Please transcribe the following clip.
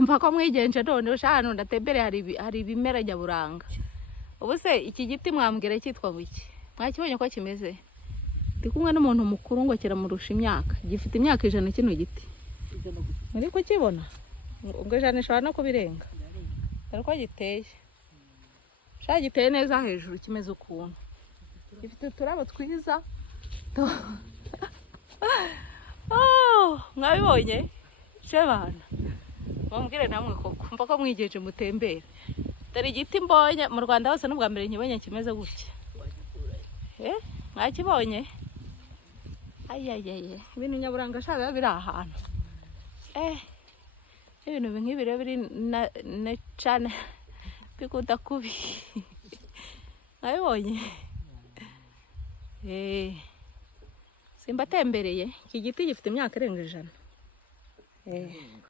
mva ko mwigenje none usha hano ndatembere hari ibimera nyaburanga. Ubu se iki giti mwambwira cyitwa iki? Mwakibonye ko kimeze? Ndi kumwe n'umuntu mukuru ngo kiramurusha imyaka. Gifite imyaka 100 kino giti. Muri ko kibona? Ngo 100 ishobora no kubirenga. Ariko giteye. Sha giteye neza hejuru kimeze ukuntu. Gifite uturabo twiza. Mwabibonye? Shebana. Mumbwire namwe koko mva ko mwigeje mutembere. Dore igiti mbonye mu Rwanda hose n'ubwa mbere nkibonye kimeze gutya. Mwakibonye? Ayayaye ibintu nyaburanga shaga biri ahantu. Ibintu nk'ibi rero biri na cyane bikuda kubi. Mwabibonye? Simba tembereye iki giti gifite imyaka irenga 100.